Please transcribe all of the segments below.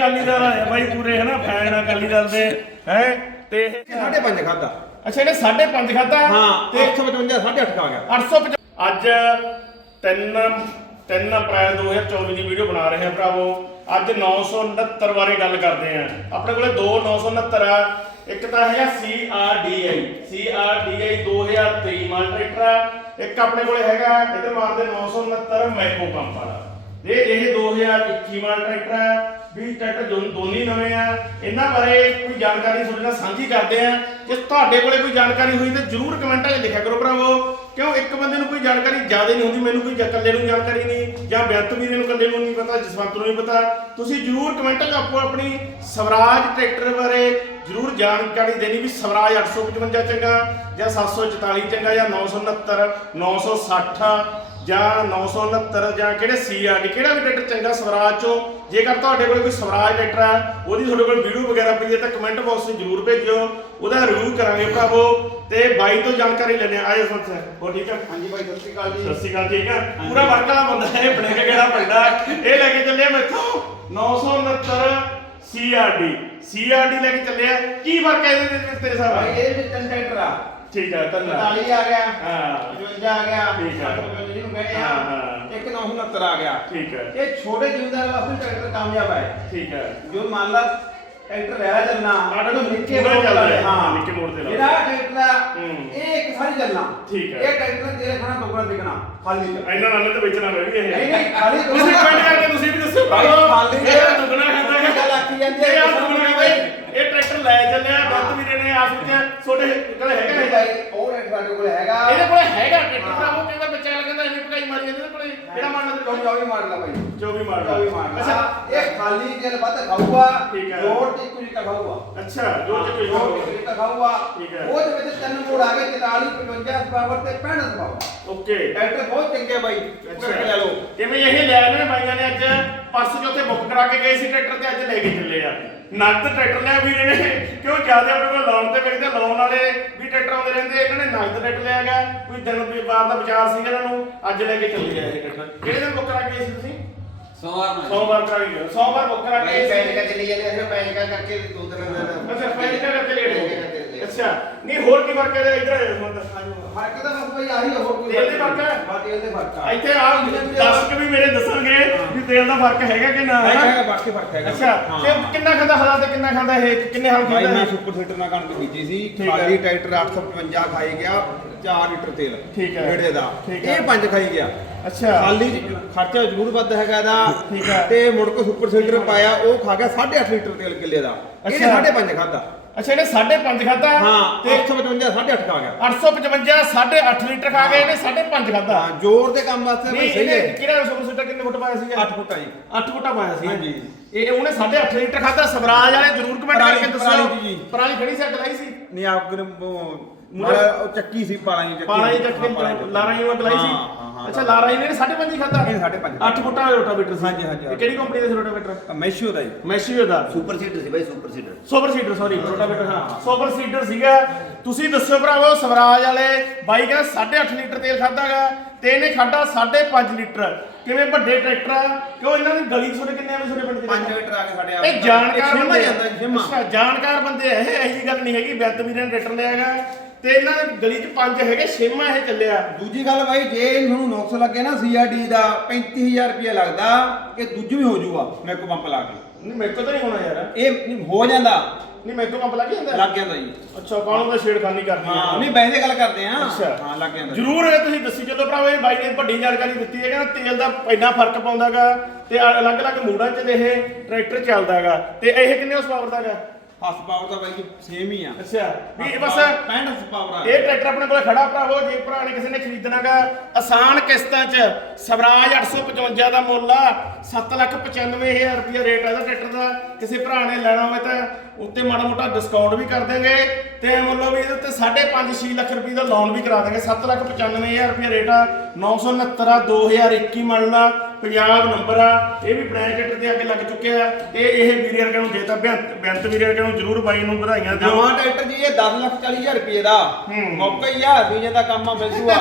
ਅਕਾਲੀ ਦਲ ਆਇਆ ਬਾਈ ਪੂਰੇ ਹਨਾ ਫੈਨ ਅਕਾਲੀ ਦਲ ਦੇ ਹੈ? ਤੇ ਸਾਢੇ ਪੰਜ ਖਾਦਾ ਅੱਛਾ ਇਹਨੇ 5.5 ਖਾਦਾ ਹਾਂ ਤੇ 155 ਸਾਢੇ ਅੱਠ ਖਾ ਗਿਆ। 850 ਅੱਜ 3 3 ਅਪ੍ਰੈਲ 2024 ਦੀ ਵੀਡੀਓ ਬਣਾ ਰਹੇ ਹਾਂ ਭਰਾਵੋ। ਅੱਜ 969 ਬਾਰੇ ਗੱਲ ਕਰਦੇ ਆਂ ਆਪਣੇ ਕੋਲੇ ਦੋ 969 ਆ। ਇੱਕ ਤਾਂ ਹੈਗਾ CRDI CRDI 2023 ਮਾਡਲ ਟਰੈਕਟਰ ਆ। ਇੱਕ ਆਪਣੇ ਕੋਲੇ ਹੈਗਾ ਇਹਦੇ ਮਾਰਦੇ 969 ਮੈਕੋ ਕੰਪ ਵਾਲਾ। ਇਹ ਇਹ 2021 ਮਾਡਲ ਟਰੈਕਟਰ ਆ। ਵੀ ਟਰੈਕਟਰ ਦੋ- ਦੋਨੇ ਨਵੇਂ ਆ। ਇਹਨਾਂ ਬਾਰੇ ਕੋਈ ਜਾਣਕਾਰੀ ਤੁਹਾਡੇ ਨਾਲ ਸਾਂਝੀ ਕਰਦੇ ਆ। ਜੇ ਤੁਹਾਡੇ ਕੋਲੇ ਕੋਈ ਜਾਣਕਾਰੀ ਹੋਈ ਤਾਂ ਜਰੂਰ ਕਮੈਂਟਾਂ 'ਚ ਲਿਖਿਆ ਕਰੋ ਭਰਾਵੋ। ਕਿਉਂ? ਇੱਕ ਬੰਦੇ ਨੂੰ ਕੋਈ ਜਾਣਕਾਰੀ ਜ਼ਿਆਦਾ ਨਹੀਂ ਹੁੰਦੀ, ਮੈਨੂੰ ਕੋਈ ਜ- ਇਕੱਲੇ ਨੂੰ ਜਾਣਕਾਰੀ ਨਹੀਂ, ਜਾਂ ਬੇਅੰਤ ਵੀਰੇ ਨੂੰ ਇਕੱਲੇ ਨੂੰ ਨਹੀਂ ਪਤਾ, ਜਸਵੰਤ ਨੂੰ ਨਹੀਂ ਪਤਾ। ਤੁਸੀਂ ਜਰੂਰ ਕਮੈਂਟਾਂ 'ਚ ਆਪੋ ਆਪਣੀ ਸਵਰਾਜ ਟਰੈਕਟਰ ਬਾਰੇ ਜਰੂਰ ਜਾਣਕਾਰੀ ਦੇਣੀ ਵੀ ਸਵਰਾਜ 855 ਚੰਗਾ ਜਾਂ 744 ਚੰਗਾ ਜਾਂ 969 960 ਜਾਂ 969 ਜਾਂ ਕਿਹੜੇ ਸੀਆਰਡੀ ਕਿਹੜਾ ਵੀ ਟਰੈਕਟਰ ਚੰਗਾ ਸਵਰਾਜ ਚੋਂ ਜੇਕਰ ਤੁਹਾਡੇ ਕੋਲ ਕੋਈ ਸਵਰਾਜ ਟਰੈਕਟਰ ਆ ਉਹਦੀ ਤੁਹਾਡੇ ਕੋਲ ਵੀਡੀਓ ਵਗੈਰਾ ਪਈ ਹੈ ਤਾਂ ਕਮੈਂਟ ਬਾਕਸ ਵਿੱਚ ਜਰੂਰ ਭੇਜਿਓ ਉਹਦਾ ਰਿਵਿਊ ਕਰਾਂਗੇ ਭਰਾਵੋ ਤੇ ਬਾਈ ਤੋਂ ਜਾਣਕਾਰੀ ਲੈਣੇ ਆਏ ਸੰਤ ਸਰ ਹੋ ਠੀਕ ਆ? ਹਾਂਜੀ ਭਾਈ ਸਤਿ ਸ਼੍ਰੀ ਅਕਾਲ ਸਤਿ ਸ਼੍ਰੀ ਅਕਾਲ ਠੀਕ ਆ? ਪੂਰਾ ਵਰਕ ਵਾਲਾ ਬੰਦਾ ਹੈ ਬਣੇ ਕਿਹੜਾ ਪੈਂਦਾ ਇਹ ਲੈ ਕੇ ਚੱਲੇ ਮੈਥੋਂ 969 ਸੀਆਰਡੀ ਸੀਆਰਡੀ ਲੈ ਕੇ ਚੱਲੇ ਆ। ਕੀ ਫ਼ਰਕ ਹੈ ਇਹਦੇ ਵਿੱਚ ਤੇਰੇ ਇਹਦੇ ਵਿੱਚ ਤਿੰਨ ਟਰੈਕਟਰ ਆ। ਠੀਕ ਆ ਧੰਨਵਾਦ 45 ਆ ਗਿਆ ਹਾਂ। 55 ਆ ਗਿਆ ਠੀਕ ਆ। 55 ਜਿਹਨੂੰ ਕਹਿੰਦੇ ਹਾਂ, ਆ ਹਾਂ। ਇੱਕ 969 ਆ ਗਿਆ। ਠੀਕ ਹੈ। ਇਹ ਛੋਟੇ ਜ਼ਿਮੀਂਦਾਰ ਵਾਸਤੇ ਟਰੈਕਟਰ ਕਾਮਯਾਬ ਹੈ ਠੀਕ ਹੈ। ਜੋ ਮੰਨ ਲਾ ਟਰੈਕਟਰ ਰਹਿ ਚੱਲਣਾ ਆਹ ਤਾਂ ਨਿੱਕੇ ਪੂਰਾ ਮੋੜ ਚੱਲਦਾ ਹੈ, ਹਾਂ ਨਿੱਕੇ ਮੋੜ ਤੇ ਲਾ। ਜਿਹੜਾ ਟਰੈਕਟਰ ਆ ਹੂੰ। ਇਹ ਇੱਕ ਸਾਰੀ ਚੱਲਣਾ। ਠੀਕ ਹੈ। ਇਹ ਟਰੈਕਟਰ ਤੇਰੇ ਖਾਣਾ ਟੋਕਰਾ ਦਿਖਣਾ ਖਾਲੀ। ਚ ਇਹਨਾਂ ਨਾਲ ਤੇ ਵੇਚਣਾ ਮੈਂ ਵੀ ਇਹ। ਨਹੀਂ ਨਹੀਂ ਖਾਲੀ ਤੁਸੀਂ ਕਮੈਂਟ ਕਰਕੇ ਤੁਸੀਂ ਵੀ ਦੱਸੋ। ਭਾਈ, ਖਾਲੀ ਇਹ ਦੁੱਗਣਾ ਖਾਂਦਾ ਹੈ। ਗੱਲ ਆਖੀ ਜਾਂਦੀ ਹੈ, ਇਹ ਦੁੱਗਣਾ ਹੈ। ਲੈ ਚੱਲਿਆ ਬੰਦ ਵੀਰੇ ਨੇ ਆਸ ਵਿੱਚ ਛੋਟੇ ਕੋਲੇ ਹੈਗਾ ਇਹ? ਭਾਈ ਉਹ ਟਰੈਕਟਰ ਸਾਡੇ ਕੋਲ ਹੈਗਾ। ਇਹਦੇ ਕੋਲੇ ਹੈਗਾ ਟਰੈਕਟਰ ਭਰਾ ਉਹ ਕਹਿੰਦਾ ਬੱਚਾ ਕਹਿੰਦਾ ਇਹਨੇ ਪਕਾਈ ਮਾਰੀ ਜਾਂਦੇ ਇਹਦੇ ਕੋਲੇ। ਕਿਹੜਾ ਮਾਡਲ ਤੇ 24 ਮਾਡਲ ਆ ਭਾਈ। 24 ਮਾਡਲ 24 ਮਾਡਲ ਅੱਛਾ ਅੱਛਾ। ਇਹ ਖਾਲੀ ਦਿਲ ਵੱਧ ਖਾਊਗਾ ਠੀਕ ਹੈ। ਜੋੜ ਤੇ ਕੁਝ ਖਾਊਗਾ। ਅੱਛਾ ਜੋ ਚ ਕੋਈ ਜੋੜ ਤੇ ਕੁਝ ਖਾਊਗਾ। ਠੀਕ ਹੈ। ਉਹਦੇ ਵਿੱਚ ਤਿੰਨ ਮੋੜ ਆ ਗਏ 44 55 ਪਾਵਰ ਤੇ 65 ਪਾਵਰ ਓਕੇ। ਟਰੈਕਟਰ ਬਹੁਤ ਚੰਗੇ ਬਾਈ ਅੱਛਾ। ਲੈ ਲਓ। ਜਿਵੇਂ ਇਹ ਲੈ ਲੈਣੇ ਬਾਈਆਂ ਨੇ ਅੱਜ? ਪਰਸੋਂ ਚੌਥੇ ਬੁੱਕ ਕਰਾ ਕੇ ਗਏ ਸੀ ਟਰੈਕਟਰ ਤੇ ਅੱਜ ਲੈ ਕੇ ਚੱਲੇ ਆ। ਨਗਦ ਟਰੈਕਟਰ ਲਿਆ ਵੀਰੇ ਨੇ। ਕਿਉਂ ਜ਼ਿਆਦਾ ਆਪਣੇ ਕੋਲ ਲੋਨ ਤੇ ਵੇਚਦੇ ਲੋਨ ਵਾਲੇ ਵੀ ਟਰੈਕਟਰ ਆਉਂਦੇ ਰਹਿੰਦੇ ਇਹਨਾਂ ਨੇ ਨਗਦ ਟਰੈਕਟਰ ਲਿਆ ਗਿਆ ਕੋਈ ਦਿਨ ਵੀ ਵਾਰ ਦਾ ਵਿਚਾਰ ਸੀ ਇਹਨਾਂ ਨੂੰ ਅੱਜ ਲੈ ਕੇ ਚੱਲੇ ਆ ਇਹ ਟਰੈਕਟਰ। ਕਿਹੜੇ ਦਿਨ ਬੁੱਕ ਕਰਾ ਕੇ ਗਏ ਸੀ ਤੁਸੀਂ? ਸੋਮਵਾਰ ਨੂੰ। ਸੋਮਵਾਰ ਕਰਾ ਕੇ ਗਏ ਸੋਮਵਾਰ ਬੁੱਕ ਕਰਾ ਕੇ ਭਾਈ ਗਏ ਪੈਨ ਸੀ। ਕਾ ਚਲੀ ਜਾਂਦੇ ਅਸੀਂ ਪੈਨ ਕਾ ਕਰਕੇ ਦੋ ਦਿਨ ਦਾ ਅੱਛਾ ਫਾਈਲ ਕਰਕੇ ਲੇਟ ਹੋ ਗਏ। ਅੱਛਾ ਨਹੀਂ ਹੋਰ ਕੀ ਫ਼ਰਕ ਹੈ ਇਧਰ ਆਇਓ ਹੁਣ ਫ਼ਰਕ ਤਾਂ ਬਸ ਭਾਈ ਆਹੀ ਹੋਰ ਕੋਈ ਤੇਲ ਦੇ ਫ਼ਰਕ ਹੈ? ਹਾਂ ਤੇਲ ਦੇ ਫ਼ਰਕ ਆ। ਇੱਥੇ ਆ ਦਰਸ਼ਕ ਵੀ ਮੇਰੇ ਦੱਸਣਗੇ ਵੀ ਤੇਲ ਦਾ ਫ਼ਰਕ ਹੈਗਾ ਕਿ ਨਾ ਹੈਗਾ ਬਾਕੀ ਫ਼ਰਕ ਹੈਗਾ। ਅੱਛਾ ਤੇ ਕਿੰਨਾ ਤੇ ਕਿੰਨਾ ਖਾਂਦਾ ਇਹ? ਕਿੰਨੇ ਹਾਲ ਭਾਈ ਖਾਂਦਾ ਮੈਂ ਇਹ? ਸੁਪਰ ਸੀਟਰ ਨਾਲ ਕਣਕ ਬੀਜੀ ਸੀ। ਠੀਕ ਹੈ। ਖਾਲੀ ਟਰੈਕਟਰ 855 ਖਾਈ ਗਿਆ 4 ਲੀਟਰ ਤੇਲ। ਠੀਕ ਹੈ। ਦਾ। ਠੀਕ ਹੈ। ਇਹ ਪੰਜ ਖਾਈ ਗਿਆ। ਅੱਛਾ। ਖਾਲੀ ਚ ਖਰਚਾ ਜ਼ਰੂਰ ਵੱਧ ਹੈਗਾ ਇਹਦਾ। ਠੀਕ ਹੈ। ਤੇ ਮੁੜ ਕੇ ਸੁਪਰ ਸੀਟਰ ਪਾਇਆ ਉਹ ਖਾ ਗਿਆ 8.5 ਲੀਟਰ ਤੇਲ ਕਿੱਲੇ ਦਾ। ਇਹਨੇ ਅੱਛਾ। 5.5 ਖਾਦਾ ਅੱਛਾ ਇਹਨੇ 5.5 ਖਾਦਾ ਹਾਂ ਤੇ 155 8.5 ਖਾ ਗਿਆ। 855 8.5 ਲੀਟਰ ਖਾ ਗਏ ਇਹਨੇ 5.5 ਖਾਦਾ ਹਾਂ ਜ਼ੋਰ ਦੇ ਕੰਮ ਵਾਸਤੇ ਨਹੀਂ ਸਹੀ ਇਹਨੇ ਹੈ। ਕਿਹੜਾ ਸੁਪਰ ਸੀਟਰ ਕਿੰਨੇ ਫੁੱਟ ਪਾਇਆ ਸੀਗਾ? 8 ਫੁੱਟਾ ਜੀ। 8 ਫੁੱਟਾ ਪਾਇਆ ਸੀ। ਹਾਂਜੀ। ਇਹ ਉਹਨੇ 8.5 ਲੀਟਰ ਖਾਦਾ ਸਵਰਾਜ ਵਾਲੇ ਜ਼ਰੂਰ ਕਮੈਂਟ ਕਰਕੇ ਦੱਸੋ। ਜੀ। ਪਰਾਲੀ ਖੜੀ ਸੈੱਟ ਲਾਈ ਸੀ? ਨਹੀਂ ਆਪ ਮੂਹਰੇ- ਉਹ ਚੱਕੀ ਸੀ ਪਾਲਾਂ ਦੀ ਚੱਕੀ ਪਾਲਾ ਦੀ ਚੱਕੀ। ਲਾਰਾ ਹੀ ਮਗਲਾਈ ਸੀ? ਹਾਂ, ਹਾਂ, ਹਾਂ। ਅੱਛਾ ਲਾਰਾ ਹੀ ਨੇ 5.5 ਖਾਦਾ ਇਹ 5.5 8 ਫੁੱਟਾ ਰੋਟਾਵੇਟਰ ਸੀ। ਹਾਂਜੀ, ਹਾਂਜੀ, ਇਹ ਕਿਹੜੀ ਕੰਪਨੀ ਦਾ ਸੀ ਰੋਟਾਵੇਟਰ? ਮੈਸ਼ੀਓ ਦਾ ਜੀ। ਮੈਸ਼ੀਓ ਦਾ। ਸੁਪਰ ਸੀਡਰ ਸੀ ਬਾਈ super seeder super seeder sorry rotavator ਹਾਂ। ਸੁਪਰ ਸੀਡਰ ਸੀਗਾ। ਤੁਸੀਂ ਦੱਸਿਓ ਭਰਾਵੋ ਸਵਰਾਜ ਵਾਲੇ ਬਾਈ ਕਹਿੰਦਾ 8.5 ਲੀਟਰ ਤੇਲ ਖਾਦਾਗਾ ਤੇ ਇਹਨੇ ਖਾਦਾ 5.5 ਲੀਟਰ। ਕਿਵੇਂ ਵੱਡੇ ਟਰੈਕਟਰ ਆ? ਕਿਉਂ ਇਹਨਾਂ ਦੀ ਗਲੀ ਤੁਹਾਡੇ ਕਿੰਨੇ ਆਵੇ ਤੁਹਾਡੇ ਪਿੰਡ ਦੇ 5 ਲੀਟਰ ਆ ਕੇ ਸਾਡੇ ਆਪ ਇਹ ਜਾਣਕਾਰ ਬੰਦੇ ਜਾਂਦਾ ਜੀ ਛਿਮਾ ਅੱਛਾ ਜਾਣਕਾਰ ਬੰਦੇ ਆ ਇਹ ਜਿਹੀ ਗੱਲ ਨਹੀਂ ਹੈਗੀ ਬੈਤ ਵੀਰੇ ਨੇ ਟਰੈਕਟਰ ਲਿਆਗਾ ਤੇ ਇਹਨਾਂ ਦੀ ਗਲੀ 'ਚ ਪੰਜ ਹੈਗੇ ਛੇਮਾ ਇਹ ਚੱਲਿਆ। ਦੂਜੀ ਗੱਲ ਬਾਈ ਜੇ ਤੁਹਾਨੂੰ ਨੁਕਸ ਲੱਗੇ ਨਾ ਸੀਆਰਡੀ ਦਾ 35000 ਰੁਪਏ ਲੱਗਦਾ ਇਹ ਦੂਜੀ ਵੀ ਹੋ ਜਾਊਗਾ ਮੈਕੋ ਪੰਪ ਲਾ ਕੇ। ਨਹੀਂ ਮੇਰੇ ਕੋਲ ਤਾਂ ਨਹੀਂ ਹੋਣਾ ਯਾਰ। ਇਹ ਨਹੀਂ ਹੋ ਜਾਂਦਾ। ਨਹੀਂ ਮੇਰੇ ਕੋਲ ਕੰਪ ਲੱਗ ਜਾਂਦਾ? ਲੱਗ ਜਾਂਦਾ ਜੀ। ਅੱਛਾ ਕਾਹਨੂੰ ਦਾ ਛੇੜਖਾਨੀ ਕਰਨੀ ਆ। ਹਾਂ ਨਹੀਂ ਬੈਠੇ ਗੱਲ ਕਰਦੇ ਆ ਅੱਛਾ। ਹਾਂ ਲੱਗ ਜਾਂਦਾ ਜਰੂਰ ਇਹ ਤੁਸੀਂ ਦੱਸੀ ਚੱਲੋ ਭਰਾਵੋ ਇਹ ਬਾਈ ਨੇ ਵੱਡੀ ਜਾਣਕਾਰੀ ਦਿੱਤੀ ਹੈ ਕਹਿੰਦਾ ਤੇਲ ਦਾ ਇੰਨਾ ਫ਼ਰਕ ਪਾਉਂਦਾਗਾ ਤੇ ਅਲੱਗ-ਅਲੱਗ ਮੋਡਾਂ 'ਚ ਇਹ ਟਰੈਕਟਰ ਚੱਲਦਾਗਾ ਤੇ ਇਹ ਕਿੰਨੇ ਉਸ ਪਾਵਰ ਦਾਗਾ ਹਸ ਪਾਵਰ ਦਾ ਬਾਈ ਸੇਮ ਹੀ ਆ। ਅੱਛਾ। ਵੀ ਇਹ ਬਸ 65 ਪਾਵਰ ਆ ਇਹ ਟਰੈਕਟਰ ਆਪਣੇ ਕੋਲ ਖੜਾ ਭਰਾਵੋ ਜੇ ਭਰਾ ਨੇ ਕਿਸੇ ਨੇ ਖਰੀਦਣਾਗਾ ਆਸਾਨ ਕਿਸ਼ਤਾਂ 'ਚ। ਸਵਰਾਜ 855 ਦਾ ਮੁੱਲ ਆ। 795000 ਰੁਪਏ ਰੇਟ ਆ ਇਹਦਾ ਟਰੈਕਟਰ ਦਾ। ਕਿਸੇ ਭਰਾ ਨੇ ਲੈਣਾ ਹੋਵੇ ਤਾਂ ਉੱਤੇ ਮਾੜਾ ਮੋਟਾ ਡਿਸਕਾਊਂਟ ਵੀ ਕਰ ਦੇਂਗੇ ਤੇ ਮੁੱਲੋਂ ਵੀ ਇਹਦੇ ਉੱਤੇ 5.5 6 ਲੱਖ ਰੁਪਏ ਦਾ ਲੋਨ ਵੀ ਕਰਾ ਦੇਂਗੇ 795000 ਰੁਪਏ ਰੇਟ ਆ। 969 ਆ 2021 ਮਾਡਲ ਆ ਪੰਜਾਬ ਨੰਬਰ ਆ ਇਹ ਵੀ ਬ੍ਰਾਂਡ ਟਰੈਕਟਰ ਦੇ ਅੱਗੇ ਲੱਗ ਚੁੱਕਿਆ ਤੇ ਇਹ ਵੀਰੇ ਵਰਗੇ ਨੂੰ ਦੇਤਾ ਬੇਅੰਤ ਬੇਅੰਤ ਵੀਰੇ ਵਰਗੇ ਨੂੰ ਜ਼ਰੂਰ ਬਾਈ ਨੂੰ ਵਧਾਈਆਂ ਦਿਓ। ਨਵਾਂ ਟਰੈਕਟਰ ਜੀ ਇਹ 10 ਲੱਖ 40 ਹਜ਼ਾਰ ਰੁਪਏ ਦਾ। ਮੌਕਾ ਹੀ ਆ ਸੀਜ਼ਨ ਦਾ ਕੰਮ ਆ ਮਿਲ ਜੂਗਾ।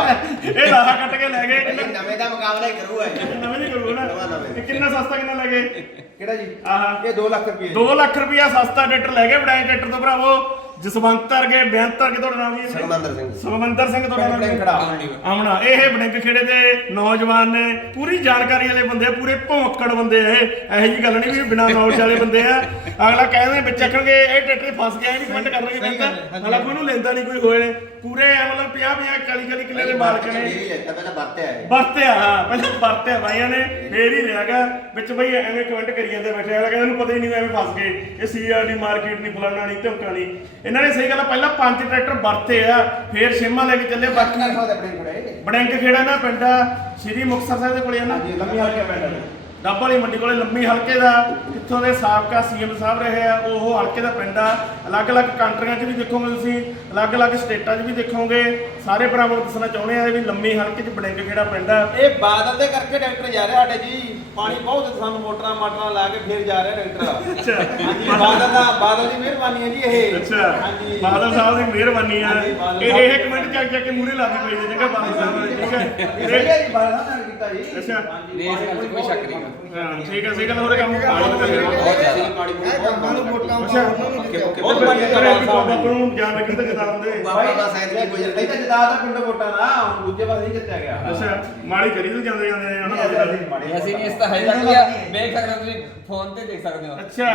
ਇਹ ਲਾਹਾ ਕੱਟ ਕੇ ਲੈ ਗਏ। ਕਿੰਨਾ ਨਵੇਂ ਦਾ ਮੁਕਾਬਲਾ ਹੀ ਕਰੂਗਾ ਨਵੇਂ ਨਹੀਂ ਕਰੂਗਾ ਨਾ। ਇਹ ਕਿੰਨਾ ਸਸਤਾ ਕਿੰਨਾ ਲੈ ਗਏ? ਕਿਹੜਾ ਜੀ? ਆਹਾ। ਇਹ 2 ਲੱਖ ਰੁਪਏ। 2 ਲੱਖ ਰੁਪਇਆ ਸਸਤਾ ਟਰੈਕਟਰ ਲੈ ਗਏ ਬੜਾਈ ਟਰੈਕਟਰ ਤੋਂ ਭਰਾਵੋ। ਜਸਵੰਤ ਵਰਗੇ ਬੇਅੰਤ ਵਰਗੇ ਤੁਹਾਡਾ ਨਾਮ ਕੀ ਹੈ ਸਰਮੰਦਰ ਸਿੰਘ ਸੁਖਮੰਦਰ ਸਿੰਘ ਤੁਹਾਡਾ ਨਾਮ ਕੀ ਖੜਾ। ਆਮਣਾ ਇਹ ਬੜਿੰਗ ਖੇੜੇ ਦੇ ਨੌਜਵਾਨ ਨੇ ਪੂਰੀ ਜਾਣਕਾਰੀ ਵਾਲੇ ਬੰਦੇ ਆ ਪੂਰੇ ਭੌਂਕੜ ਬੰਦੇ ਆ ਇਹ। ਇਹੋ ਜੀ ਗੱਲ ਨਹੀਂ ਵੀ ਬਿਨਾਂ ਨੌਲੇਜ ਵਾਲੇ ਬੰਦੇ ਆ। ਅਗਲਾ ਕਹਿੰਦੇ ਵਿੱਚ ਚੱਕਣਗੇ ਇਹ ਟਰੈਕਟਰ ਫਸ ਗਿਆ ਇਹ ਵੀ ਕਮੈਂਟ ਕਰਨਗੇ ਬੰਦਾ। ਹਾਲਾ ਕੋਈ ਨੂੰ ਲੈਂਦਾ ਨਹੀਂ ਕੋਈ ਹੋਏ ਨੇ। ਪੂਰੇ ਐ ਮਤਲਬ 50 50 40 40 ਕਿੱਲੇ ਦੇ ਮਾਲਕ ਨੇ। ਪਹਿਲਾਂ ਵਰਤਿਆ ਹੈ ਵਰਤਿਆ ਹਾਂ ਪਹਿਲਾਂ ਵਰਤਿਆ ਬਾਈਆਂ ਨੇ ਫੇਰ ਹੀ ਲਿਆਗਾ ਵਿੱਚ ਬਈ ਐਵੇਂ ਕਮੈਂਟ ਕਰੀ ਜਾਂਦੇ ਬੈਠੇ ਅਗਲਾ ਕਹਿੰਦਾ ਇਹਨੂੰ ਪਤਾ ਹੀ ਨਹੀਂ ਐਵੇਂ ਫਸ ਗਏ। ਇਹ ਸੀਆਰਡੀ ਮਾਰਕੀਟ ਨਹੀਂ ਫਲਾਣਾ ਨਹੀਂ ਧਮਕਾ ਨਹੀਂ ਇਹਨਾਂ ਨੇ ਸਹੀ ਗੱਲ ਆ, ਪਹਿਲਾਂ ਪੰਜ ਟਰੈਕਟਰ ਵਰਤੇ ਆ ਫੇਰ ਛੇਮਾ ਲੈ ਕੇ ਚੱਲੇ ਬਾਕੀ ਬਾਕੀ ਦਾ ਬੜਿੰਗ ਖੜਾ ਇਹ ਬੜਿੰਗ ਖੇੜਾ ਨਾ ਪਿੰਡ ਆ ਸ਼੍ਰੀ ਮੁਕਤਸਰ ਸਾਹਿਬ ਦੇ ਕੋਲੇ ਆ ਨਾ ਹਾਂਜੀ, ਲੰਮੀ ਹਲਕੇ ਪਿੰਡ ਆ। ਡੱਬ ਵਾਲੀ ਮੰਡੀ ਕੋਲੇ ਲੰਮੀ ਹਲਕੇ ਦਾ ਕਿੱਥੋਂ ਦੇ ਸਾਬਕਾ ਸੀਐਮ ਸਾਹਿਬ ਰਹੇ ਆ ਉਹ ਹਲਕੇ ਦਾ ਪਿੰਡ ਆ। ਅਲੱਗ-ਅਲੱਗ ਕੰਟਰੀਆਂ 'ਚ ਵੀ ਦੇਖੋਗੇ ਤੁਸੀਂ ਅਲੱਗ-ਅਲੱਗ ਸਟੇਟਾਂ 'ਚ ਵੀ ਦੇਖੋਗੇ। ਸਾਰੇ ਭਰਾਵਾਂ ਨੂੰ ਦੱਸਣਾ ਚਾਹੁੰਦੇ ਆ ਵੀ ਲੰਮੀ ਹਲਕੇ 'ਚ ਬੜਿੰਗ ਖੇੜਾ ਪਿੰਡ ਆ। ਇਹ ਬਾਦਲ ਦੇ ਕਰਕੇ ਟਰੈਕਟਰ ਜਾ ਰਿਹਾ ਸਾਡੇ ਜੀ। ਪਾਣੀ ਬਹੁਤ ਸਾਨੂੰ ਮੋਟਰਾਂ ਮਾਟਰਾਂ ਲਾ ਕੇ ਫੇਰ ਜਾ ਰਿਹਾ ਟਰੈਕਟਰ ਅੱਛਾ। ਹਾਂਜੀ ਬਾਦਲ ਦਾ ਬਾਦਲ ਦੀ ਮਿਹਰਬਾਨੀ ਹੈ ਜੀ ਇਹ। ਅੱਛਾ। ਹਾਂਜੀ। ਬਾਦਲ ਸਾਹਿਬ ਦੀ ਮਿਹਰਬਾਨੀ ਆ। ਇਹ। ਇਹ ਕਮੈਂਟ ਚੱਕ ਚੱਕ ਕੇ ਮੂਰੇ ਲਾ ਕੇ ਪਈ ਜਗ੍ਹਾ ਬਾਦਲ ਸਾਹਿਬ। ਠੀਕ ਹੈ। ਇਹ ਜੀ ਬਾਦਲ ਸਾਹਿਬ ਨੇ ਕੀਤਾ ਜੀ। ਅੱਛਾ। ਹਾਂਜੀ, ਇਸ ਗੱਲ 'ਚ ਕੋਈ ਸ਼ੱਕ ਨਹੀਂ। ਹਾਂ ਠੀਕ ਹੈ ਸਹੀ ਗੱਲ ਹੋਰ ਕੰਮ ਪਾਣੀ ਬਹੁਤ ਜ਼ਿਆਦਾ। ਪਾਣੀ ਬਹੁਤ ਮੋਟਾ ਬਹੁਤ ਵਧੀਆ ਕਰੇ ਕਿ ਬਾਬਾ ਨੂੰ ਜਾਣ ਲੱਗੇ ਤਾਂ ਜਿਤਾ ਦਿੰਦੇ ਬਾਬਾ ਦਾ ਸਾਇਦ ਕੀ ਕੋਈ ਇਹ ਤਾਂ ਜਦਾ ਦਾ ਪਿੰਡ ਵੋਟਾਂ ਦਾ ਹੁਣ ਦੂਜੇ ਪਾਸੇ ਨਹੀਂ ਜਿੱਤਿਆ ਗਿਆ। ਅੱਛਾ ਮਾੜੀ ਕਰੀ ਤੂੰ ਜਾਂਦੇ ਜਾਂਦੇ ਨੇ ਨਹੀਂ, ਹਨਾ ਅਸੀਂ ਨਹੀਂ ਇਸ ਤਾਂ ਹਜੇ ਤੱਕ ਵੀ ਆ, ਵੇਖ ਸਕਦੇ ਹੋ ਤੁਸੀਂ ਫੋਨ ਤੇ ਦੇਖ ਸਕਦੇ ਹੋ। ਅੱਛਾ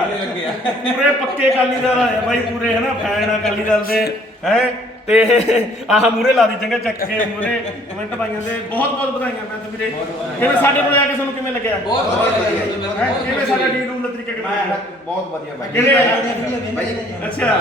ਪੂਰੇ ਪੱਕੇ ਅਕਾਲੀ ਦਲ ਆ ਬਾਈ ਪੂਰੇ ਹਨਾ ਫੈਨ ਆ ਅਕਾਲੀ ਦਲ ਦੇ ਹੈ? ਤੇ ਆਹ ਮੂਰੇ ਲਾ ਦੀ ਚੰਗਾ ਚੱਕ ਕੇ ਮੂਰੇ ਕਮੈਂਟ ਪਾਈਆਂ ਦੇ ਬਹੁਤ ਬਹੁਤ ਵਧਾਈਆਂ ਮੈਂ ਤੇ ਵੀਰੇ ਕਿਵੇਂ ਸਾਡੇ ਕੋਲੇ ਆ ਕੇ ਤੁਹਾਨੂੰ ਕਿਵੇਂ ਲੱਗਿਆ ਬਹੁਤ ਵਧੀਆ ਜੀ ਮੈਨੂੰ, ਹੈਂ? ਕਿਵੇਂ ਸਾਡਾ ਡੀ ਰੂਮ ਦਾ ਤਰੀਕਾ ਕਿਵੇਂ? ਬਹੁਤ ਵਧੀਆ ਬਾਈ ਕਿਹੜੇ ਭਾਈ ਅੱਛਾ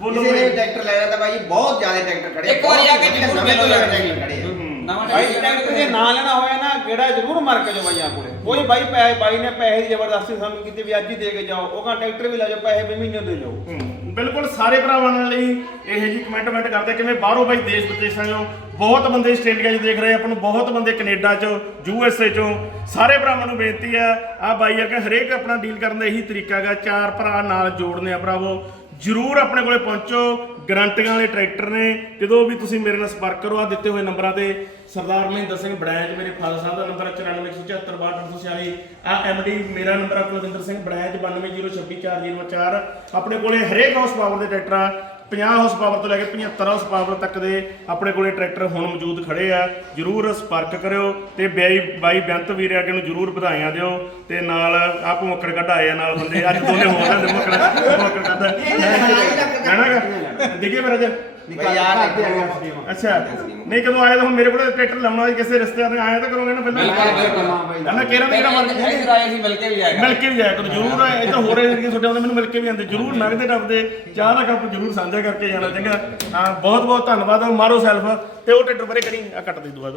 ਬੋਲੋ ਕਿਸੇ ਨੇ ਬਈ। ਟਰੈਕਟਰ ਲੈਣਾ ਤਾਂ ਭਾਈ ਬਹੁਤ ਜ਼ਿਆਦਾ ਟਰੈਕਟਰ ਖੜੇ ਇੱਕ ਵਾਰੀ ਆ ਕੇ ਜ਼ਰੂਰ ਨਵੇਂ ਤੋਂ ਮਿਲੋ ਟਰੈਕਟਰ ਖੜੇ ਆ। ਨਵਾਂ ਬਾਈ ਟਰੈਕਟਰ ਜੇ ਨਾ ਲੈਣਾ ਹੋਇਆ ਨਾ ਕਿਹੜਾ ਜ਼ਰੂਰ ਮਾਰ ਕੇ ਜੋ ਬਾਈਆਂ ਕੋਲੇ। ਕੋਈ ਬਾਈ ਪੈਸੇ ਬਾਈ ਨੇ ਪੈਸੇ ਦੀ ਜ਼ਬਰਦਸਤੀ ਸਾਨੂੰ ਕਿਤੇ ਵੀ ਅੱਜ ਹੀ ਦੇ ਕੇ ਜਾਓ। ਉਹ ਕਹਾਂ ਟਰੈਕਟਰ ਵੀ ਲੈ ਜਾਓ ਪੈਸੇ ਵੀ ਮਹੀਨੇ ਦੇ ਜਾਓ। ਬਿਲਕੁਲ ਸਾਰੇ ਭਰਾਵਾਂ ਲਈ ਇਹ ਜੀ ਕਮੈਂਟ ਕਮੈਂਟ ਕਰਦੇ ਕਿਵੇਂ ਬਾਹਰੋਂ ਬਾਈ ਦੇਸ਼ ਵਿਦੇਸ਼ਾਂ ਚੋਂ ਬਹੁਤ ਬੰਦੇ ਆਸਟ੍ਰੇਲੀਆ 'ਚ ਦੇਖ ਰਹੇ ਆਪਾਂ ਨੂੰ ਬਹੁਤ ਬੰਦੇ ਕੈਨੇਡਾ 'ਚੋਂ ਯੂ ਐਸ ਏ 'ਚੋਂ। ਸਾਰੇ ਭਰਾਵਾਂ ਨੂੰ ਬੇਨਤੀ ਆ ਆ ਬਾਈ ਆ ਕਿ ਹਰੇਕ ਆਪਣਾ ਡੀਲ ਕਰਨ ਦਾ ਇਹੀ ਤਰੀਕਾ ਹੈਗਾ ਚਾਰ ਭਰਾ ਨਾਲ ਜੋੜਨੇ ਆ ਭਰਾਵੋ। ਜਰੂਰ ਆਪਣੇ ਕੋਲੇ ਪਹੁੰਚੋ। ਗਰੰਟੀਆਂ ਵਾਲੇ ਟਰੈਕਟਰ ਨੇ। ਜਦੋਂ ਵੀ ਤੁਸੀਂ ਮੇਰੇ ਨਾਲ ਸੰਪਰਕ ਕਰੋ ਆ ਦਿੱਤੇ ਹੋਏ ਨੰਬਰਾਂ ਤੇ ਸਰਦਾਰ ਮਹਿੰਦਰ ਸਿੰਘ ਬੜੈਚ ਮੇਰੇ ਫਾਦਰ ਸਾਹਿਬ ਦਾ ਨੰਬਰ 9417762846 ਆ ਐਮਡੀ ਮੇਰਾ ਨੰਬਰ ਆ ਕੁਲਵਿੰਦਰ ਸਿੰਘ ਬੜੈਚ 9206244004 ਆਪਣੇ ਕੋਲੇ ਹਰੇਕ ਹਾਊਸ ਪਾਵਰ ਦੇ ਟਰੈਕਟਰ ਆ। 50 ਹਾਊਸ ਪਾਵਰ ਤੋਂ ਲੈ ਕੇ 75 ਹਾਊਸ ਪਾਵਰ ਤੱਕ ਦੇ ਆਪਣੇ ਕੋਲੇ ਟਰੈਕਟਰ ਹੁਣ ਮੌਜੂਦ ਖੜੇ ਆ। ਜਰੂਰ ਸੰਪਰਕ ਕਰਿਓ ਤੇ ਬਾਈ ਬਾਈ ਬੇਅੰਤ ਵੀਰ ਅੱਗੇ ਨੂੰ ਜਰੂਰ ਵਧਾਈਆਂ ਦਿਓ ਤੇ ਨਾਲ ਆਪ ਮੁੱਕੜ ਕੱਢ ਆਏ ਆ ਨਾਲ ਬੰਦੇ। ਅੱਜ ਦੋਨੇ ਹੋ ਜਾਂਦੇ ਮੁੱਕੜ ਮੁੱਕੜ ਕੱਢ ਹੈਨਾ ਦੇਖੀਏ ਫਿਰ ਅੱਜ। ਯਾਰ ਅੱਛਾ ਨਹੀਂ ਕਦੋਂ ਆਏ ਤਾਂ ਹੁਣ ਮੇਰੇ ਕੋਲ ਟਰੈਕਟਰ ਲਾਉਣਾ ਕਿਸੇ ਰਿਸ਼ਤੇਦਾਰ ਨੇ ਆਇਆ ਤਾਂ ਕਰੋਗੇ ਨਾ ਬਿਲਕੁਲ ਪਹਿਲਾਂ? ਬਿਲਕੁਲ ਨਾ ਕਿਹੜਾ ਨਾ ਕਿਹੜਾ ਮਰ ਇੱਧਰ ਆਏ ਸੀ ਮਿਲ ਕੇ ਵੀ ਆਏਗਾ ਮਿਲ ਕੇ ਵੀ ਜਾਇਆ ਕਰੋ ਜਰੂਰ ਇਹ ਤਾਂ ਹੋ ਰਹੇ ਨੇ ਤੁਹਾਡੇ ਆਉਂਦੇ ਮੈਨੂੰ ਮਿਲ ਕੇ ਵੀ ਆਉਂਦੇ। ਜਰੂਰ ਨਗਦੇ ਡੱਬਦੇ ਚਾਹ ਦਾ ਕੱਪ ਜਰੂਰ ਸਾਂਝਾ ਕਰਕੇ ਜਾਣਾ ਚੰਗਾ। ਹਾਂ ਬਹੁਤ ਬਹੁਤ ਧੰਨਵਾਦ ਮਾਰੋ ਸੈਲਫ। ਤੇ ਉਹ ਟਰੈਕਟਰ ਬਾਰੇ ਕਰੀ ਆ ਕੱਟ ਦੇ ਦੁਆ